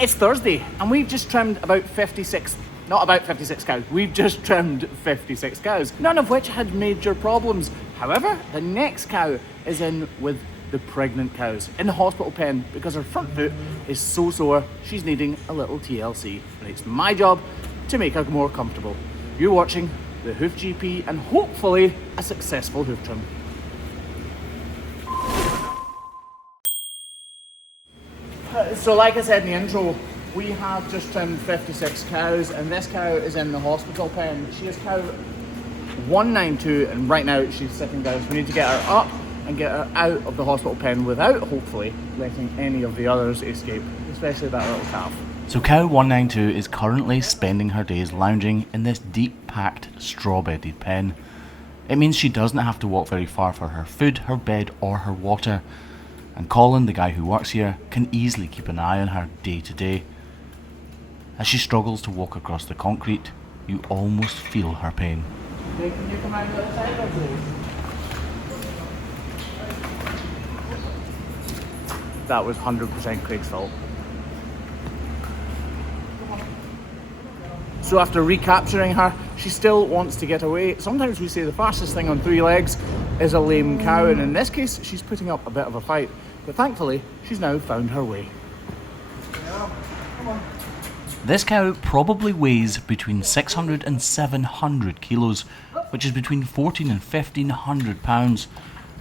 It's Thursday and we've just trimmed about 56 cows. We've just trimmed 56 cows, none of which had major problems. However, the next cow is in with the pregnant cows in the hospital pen because her front foot is so sore she's needing a little TLC, and it's my job to make her more comfortable. You're watching the Hoof GP and hopefully a successful hoof trim. So like I said in the intro, we have just trimmed 56 cows and this cow is in the hospital pen. She is cow 192 and right now she's sitting down, so we need to get her up and get her out of the hospital pen without hopefully letting any of the others escape, especially that little calf. So cow 192 is currently spending her days lounging in this deep packed straw bedded pen. It means she doesn't have to walk very far for her food, her bed or her water. And Colin, the guy who works here, can easily keep an eye on her day to day. As she struggles to walk across the concrete, you almost feel her pain. Hey, can you come out the other side, please? That was 100% Craig's fault. So after recapturing her, she still wants to get away. Sometimes we say the fastest thing on 3 legs is a lame cow, and in this case, she's putting up a bit of a fight. But thankfully, she's now found her way. Yeah, come on. This cow probably weighs between 600 and 700 kilos, which is between 14 and 1500 pounds.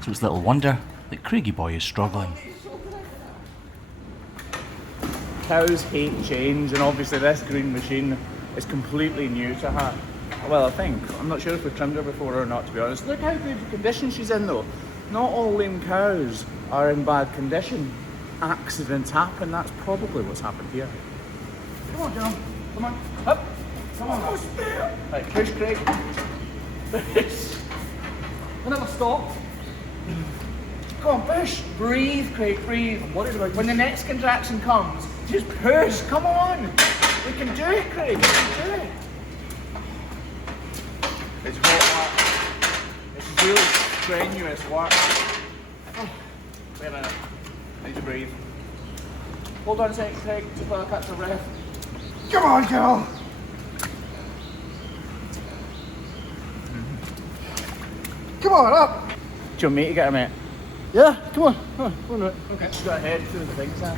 So it's little wonder that Craigie boy is struggling. Cows hate change, and obviously this green machine is completely new to her. Well, I think. I'm not sure if we've trimmed her before or not, to be honest. Look how good condition she's in though. Not all lame cows are in bad condition. Accidents happen, that's probably what's happened here. Come on, John. Come on. Up. Come on. Right, push, Craig. Push. Don't ever stop. Come on, push. Breathe, Craig, breathe. I'm worried about when the next contraction comes, just push. Come on. We can do it, Craig. We can do it. It's hot work. It's really strenuous work. Oh, wait a minute. I need to breathe. Hold on a second, Craig, just while I catch a breath. Come on, girl. Come on, up. Do you want me to get her, mate? Yeah, come on. Come on, come on. Okay. She's got a head through the things now.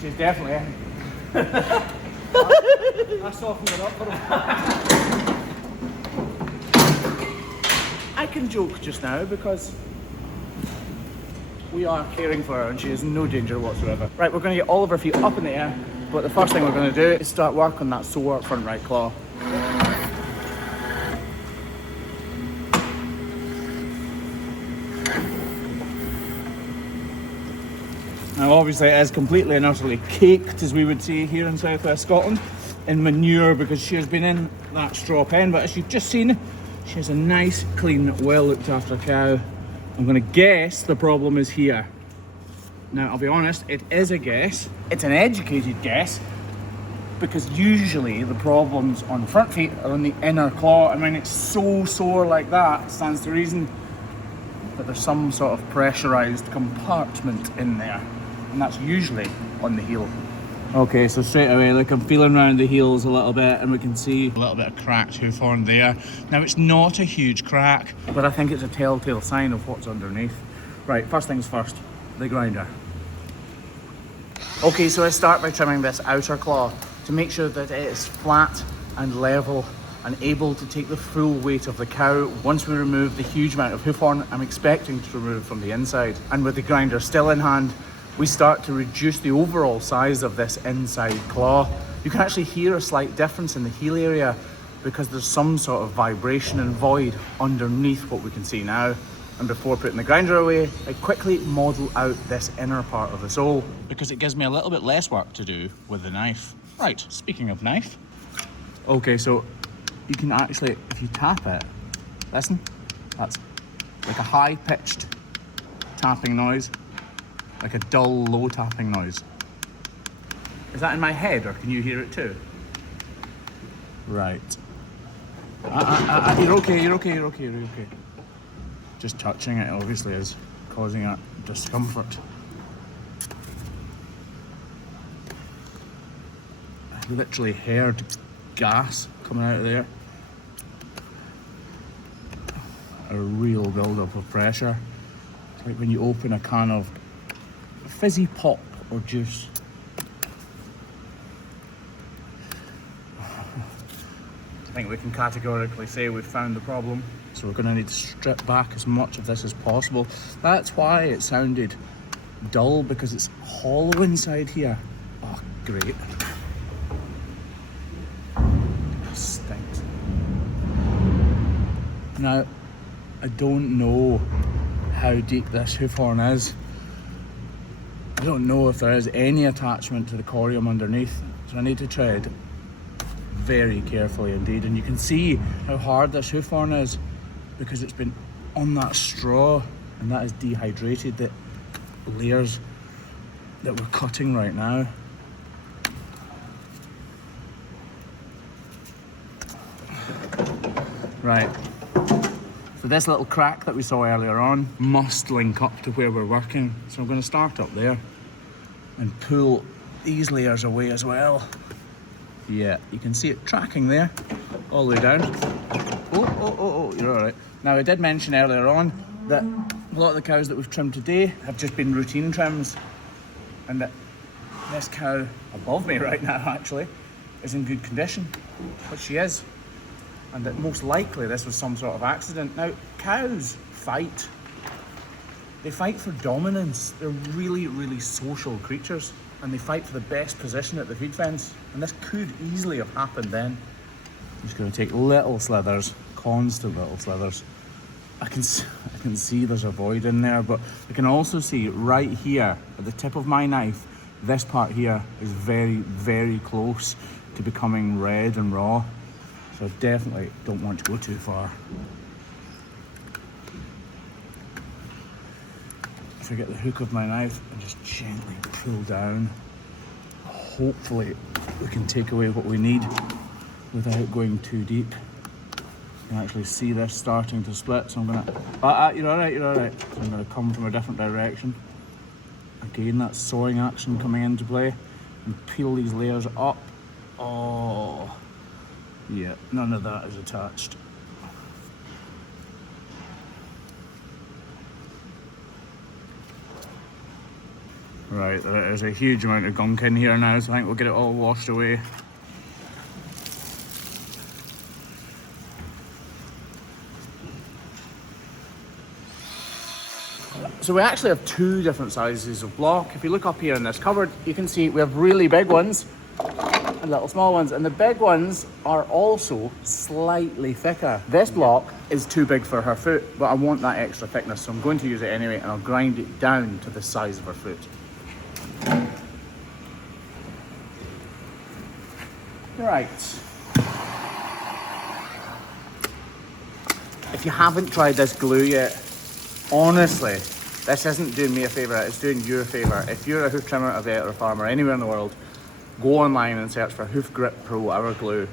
She's definitely in. I softened it up for him. I can joke just now because we are caring for her and she is no danger whatsoever. Right, we're going to get all of her feet up in the air, but the first thing we're going to do is start work on that sore front right claw. Now obviously it is completely and utterly caked, as we would say here in southwest Scotland, in manure because she has been in that straw pen, but as you've just seen, she has a nice, clean, well looked after cow. I'm going to guess the problem is here. Now I'll be honest, it is a guess. It's an educated guess because usually the problems on the front feet are on the inner claw, and when it's so sore like that, it stands to reason that there's some sort of pressurized compartment in there. And that's usually on the heel. Okay, so straight away, look, I'm feeling around the heels a little bit and we can see a little bit of cracked hoof horn there. Now it's not a huge crack, but I think it's a telltale sign of what's underneath. Right, first things first, the grinder. Okay, so I start by trimming this outer claw to make sure that it is flat and level and able to take the full weight of the cow once we remove the huge amount of hoof horn I'm expecting to remove from the inside. And with the grinder still in hand, we start to reduce the overall size of this inside claw. You can actually hear a slight difference in the heel area because there's some sort of vibration and void underneath what we can see now. And before putting the grinder away, I quickly model out this inner part of the sole because it gives me a little bit less work to do with the knife. Right, speaking of knife. Okay, so you can actually, if you tap it, listen, that's like a high-pitched tapping noise, like a dull, low tapping noise. Is that in my head or can you hear it too? Right. You're okay, you're okay, you're okay, you're okay. Just touching it obviously is causing that discomfort. I literally heard gas coming out of there. A real build-up of pressure. It's like when you open a can of fizzy pop or juice. I think we can categorically say we've found the problem. So we're going to need to strip back as much of this as possible. That's why it sounded dull, because it's hollow inside here. Oh, great. It stinks. Now, I don't know how deep this hoof horn is. I don't know if there is any attachment to the corium underneath, so I need to tread very carefully indeed. And you can see how hard this hoof horn is because it's been on that straw, and that is dehydrated the layers that we're cutting right now. Right. So this little crack that we saw earlier on must link up to where we're working. So I'm going to start up there and pull these layers away as well. Yeah, you can see it tracking there, all the way down. Oh, you're all right. Now, I did mention earlier on that a lot of the cows that we've trimmed today have just been routine trims, and that this cow above me right now actually is in good condition, which she is. And that most likely this was some sort of accident. Now, cows fight. They fight for dominance. They're really, really social creatures, and they fight for the best position at the feed fence. And this could easily have happened then. I'm just going to take little slithers, constant little slithers. I can see there's a void in there, but I can also see right here at the tip of my knife, this part here is very, very close to becoming red and raw. So I definitely don't want to go too far. If I get the hook of my knife and just gently pull down, hopefully we can take away what we need without going too deep. You can actually see this starting to split, so I'm gonna, you're all right, you're all right. So I'm gonna come from a different direction. Again, that sawing action coming into play, and peel these layers up. Oh. Yeah, none of that is attached. Right, there is a huge amount of gunk in here now, so I think we'll get it all washed away. So we actually have two different sizes of block. If you look up here in this cupboard, you can see we have really big ones and little small ones, and the big ones are also slightly thicker. This block is too big for her foot, but I want that extra thickness, so I'm going to use it anyway, and I'll grind it down to the size of her foot. Right. If you haven't tried this glue yet, honestly, this isn't doing me a favour, it's doing you a favour. If you're a hoof trimmer, a vet or a farmer anywhere in the world, go online and search for Hoof Grip Pro Hour Glue.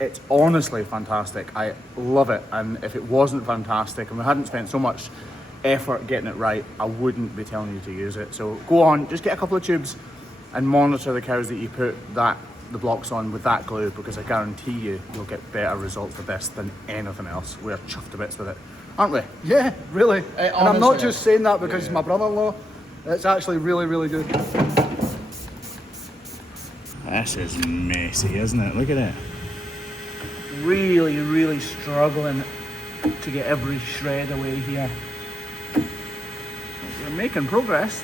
It's honestly fantastic. I love it, and if it wasn't fantastic and we hadn't spent so much effort getting it right, I wouldn't be telling you to use it. So go on, just get a couple of tubes and monitor the cows that you put the blocks on with that glue, because I guarantee you'll get better results with this than anything else. We're chuffed to bits with it, aren't we? Yeah, really. And I'm not honestly just saying that because it's my brother-in-law. It's actually really, really good. This is messy, isn't it? Look at it. Really, really struggling to get every shred away here. We're making progress.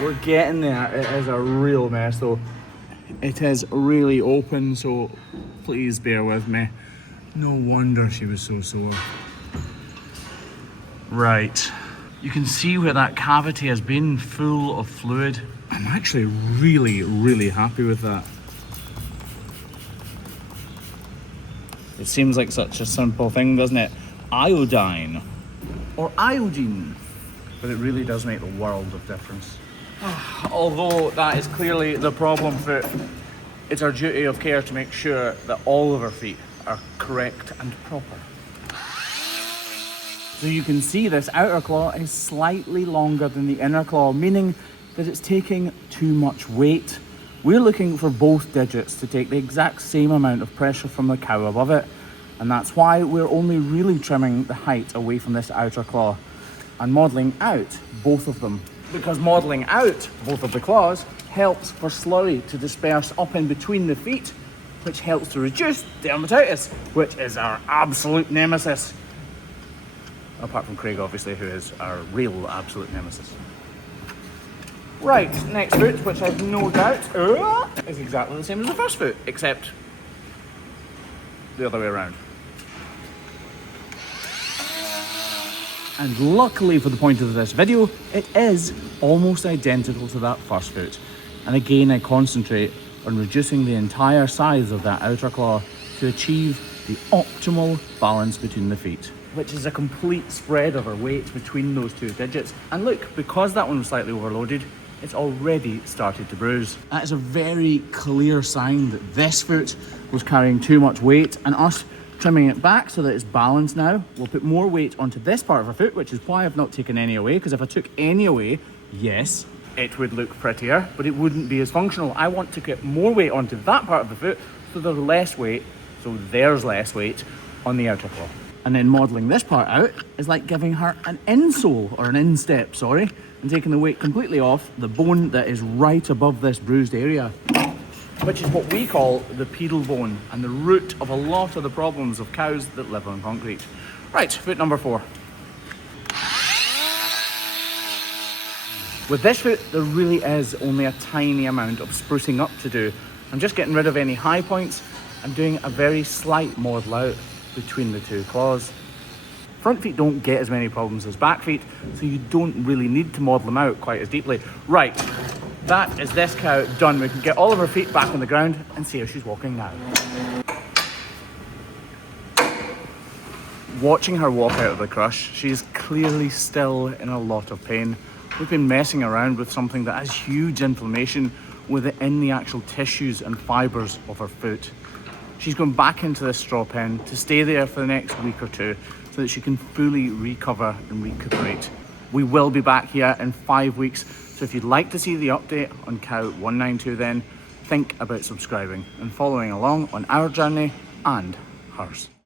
We're getting there. It is a real mess though. It is really open, so please bear with me. No wonder she was so sore. Right. You can see where that cavity has been full of fluid. I'm actually really, really happy with that. It seems like such a simple thing, doesn't it? Iodine or iodine, but it really does make a world of difference. Although that is clearly the problem foot, it's our duty of care to make sure that all of our feet are correct and proper. So you can see this outer claw is slightly longer than the inner claw, meaning that it's taking too much weight. We're looking for both digits to take the exact same amount of pressure from the cow above it, and that's why we're only really trimming the height away from this outer claw and modelling out both of them. Because modelling out both of the claws helps for slurry to disperse up in between the feet, which helps to reduce dermatitis, which is our absolute nemesis. Apart from Craig, obviously, who is our real absolute nemesis. Right, next foot, which I've no doubt is exactly the same as the first foot, except the other way around. And luckily for the point of this video, it is almost identical to that first foot. And again, I concentrate on reducing the entire size of that outer claw to achieve the optimal balance between the feet, which is a complete spread of our weight between those two digits. And look, because that one was slightly overloaded, it's already started to bruise. That is a very clear sign that this foot was carrying too much weight, and us trimming it back so that it's balanced now will put more weight onto this part of our foot, which is why I've not taken any away, because if I took any away, yes, it would look prettier, but it wouldn't be as functional. I want to get more weight onto that part of the foot so there's less weight on the outer claw. And then modelling this part out is like giving her an insole, or an instep, sorry, and taking the weight completely off the bone that is right above this bruised area, which is what we call the pedal bone and the root of a lot of the problems of cows that live on concrete. Right, foot number 4. With this foot, there really is only a tiny amount of sprucing up to do. I'm just getting rid of any high points and doing a very slight model out between the two claws. Front feet don't get as many problems as back feet, so you don't really need to model them out quite as deeply. Right, that is this cow done. We can get all of her feet back on the ground and see how she's walking now. Watching her walk out of the crush, she's clearly still in a lot of pain. We've been messing around with something that has huge inflammation within the actual tissues and fibres of her foot. She's going back into this straw pen to stay there for the next week or two so that she can fully recover and recuperate. We will be back here in 5 weeks, so if you'd like to see the update on cow 192 then, think about subscribing and following along on our journey and hers.